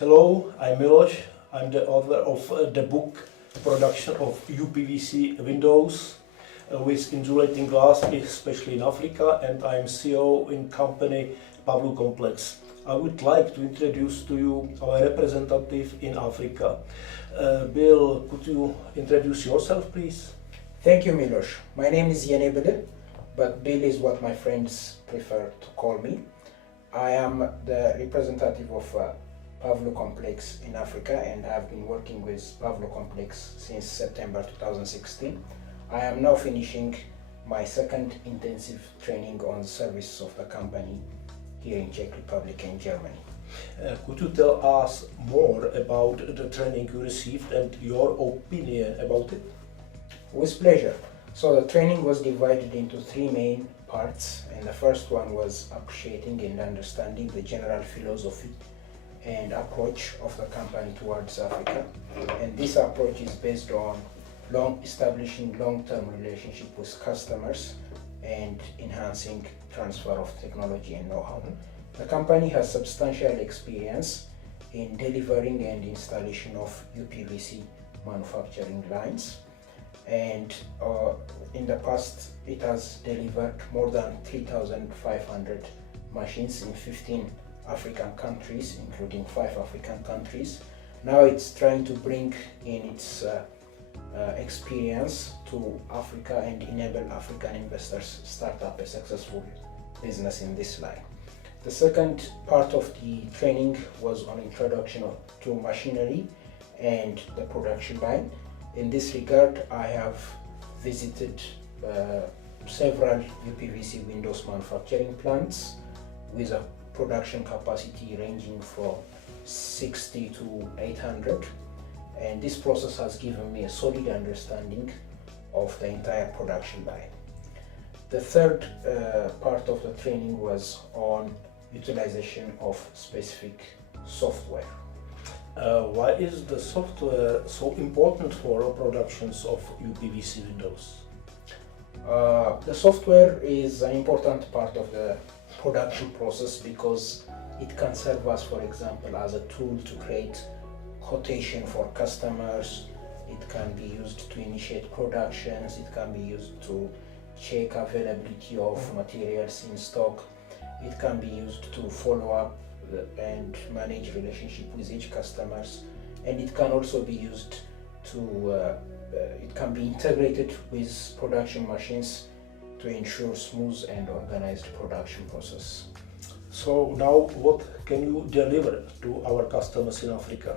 Hello, I'm Miloš. I'm the author of the book Production of uPVC Windows with insulating glass, especially in Africa, and I'm CEO in company Pavlu Complex. I would like to introduce to you our representative in Africa. Bill, could you introduce yourself, please? Thank you, Miloš. My name is Yene Bile, but Bill is what my friends prefer to call me. I am the representative of Pavlu Complex in Africa, and I've been working with Pavlu Complex since September 2016. I am now finishing my second intensive training on the service of the company here in Czech Republic and Germany. Could you tell us more about the training you received and your opinion about it? With pleasure. So the training was divided into three main parts, and the first one was appreciating and understanding the general philosophy and approach of the company towards Africa. And this approach is based on establishing long-term relationship with customers and enhancing transfer of technology and know-how. The company has substantial experience in delivering and installation of uPVC manufacturing lines, and in the past it has delivered more than 3,500 machines in 15 African countries, including 5 African countries. Now it's trying to bring in its experience to Africa and enable African investors start up a successful business in this line. The second part of the training was on introduction to machinery and the production line. In this regard, I have visited several uPVC windows manufacturing plants with a production capacity ranging from 60 to 800, and this process has given me a solid understanding of the entire production line. The third part of the training was on utilization of specific software. Why is the software so important for productions of uPVC windows? The software is an important part of the production process because it can serve us, for example, as a tool to create quotation for customers. It can be used to initiate productions. It can be used to check availability of materials in stock. It can be used to follow up and manage relationship with each customers, and it can also be used to it can be integrated with production machines to ensure smooth and organized production process. So now what can you deliver to our customers in Africa?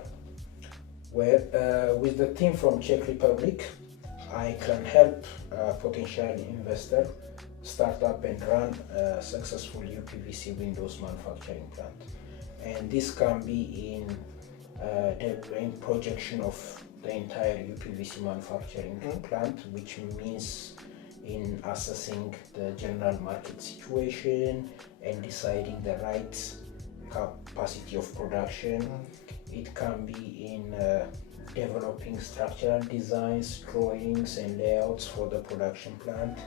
Well, with the team from Czech Republic, I can help a potential investor start up and run a successful uPVC windows manufacturing plant. And this can be in projection of the entire uPVC manufacturing plant, which means in assessing the general market situation and deciding the right capacity of production. It can be in developing structural designs, drawings and layouts for the production plant.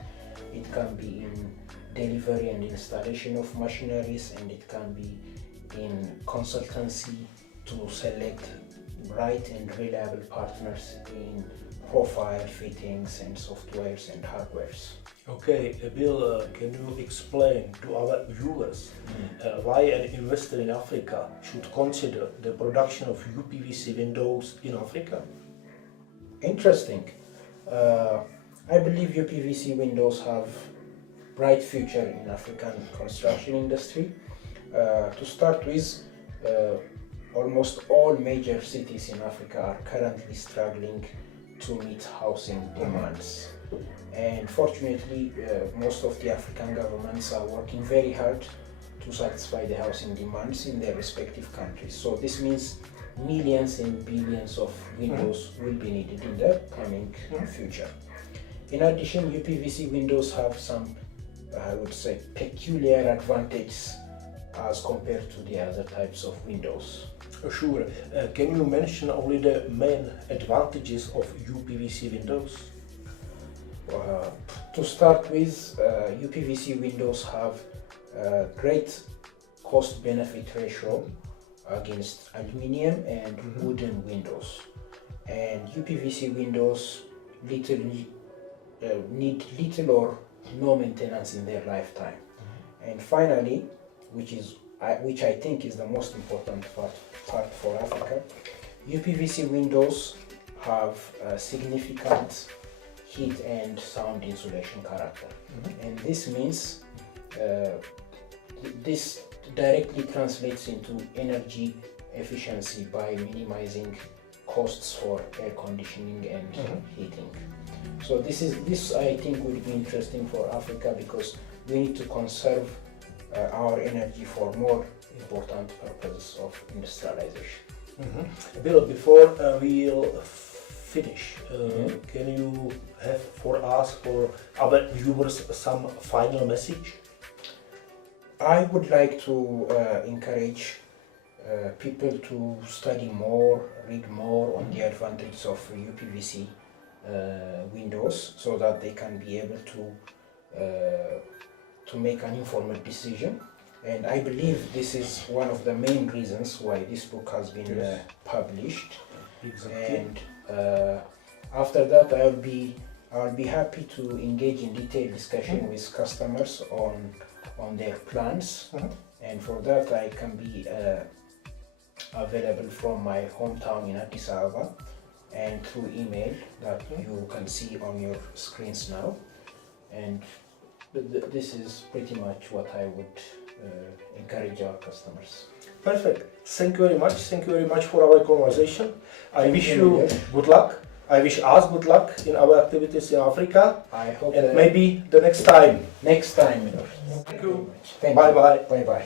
It can be in delivery and installation of machineries, and it can be in consultancy to select right and reliable partners in profile fittings and softwares and hardwares. Okay, Bill, can you explain to our viewers why an investor in Africa should consider the production of uPVC windows in Africa? Interesting. I believe uPVC windows have bright future in African construction industry. To start with, almost all major cities in Africa are currently struggling to meet housing demands. And fortunately, most of the African governments are working very hard to satisfy the housing demands in their respective countries. So this means millions and billions of windows will be needed in the coming future. In addition, uPVC windows have some, I would say, peculiar advantages as compared to the other types of windows. Sure. Can you mention only the main advantages of uPVC windows? To start with, uPVC windows have a great cost-benefit ratio against aluminium and wooden windows. And uPVC windows need little or no maintenance in their lifetime. And finally, which I think is the most important part for Africa, uPVC windows have a significant heat and sound insulation character. And this means this directly translates into energy efficiency by minimizing costs for air conditioning and heating. So this I think will be interesting for Africa, because we need to conserve our energy for more important purposes of industrialization. Bill, before we'll finish, can you have for us, for our viewers, some final message? I would like to encourage people to study more, read more on the advantages of uPVC windows, so that they can be able to make an informed decision. And I believe this is one of the main reasons why this book has been published. Exactly. And after that, I'll be happy to engage in detailed discussion with customers on their plans. And for that, I can be available from my hometown in Addis Ababa and through email that you can see on your screens now. And this is pretty much what I would encourage our customers. Perfect. Thank you very much. Thank you very much for our conversation. I wish you good luck. I wish us good luck in our activities in Africa. I hope and maybe the next time. Next time. Thank you. Thank Bye you. bye. Bye bye.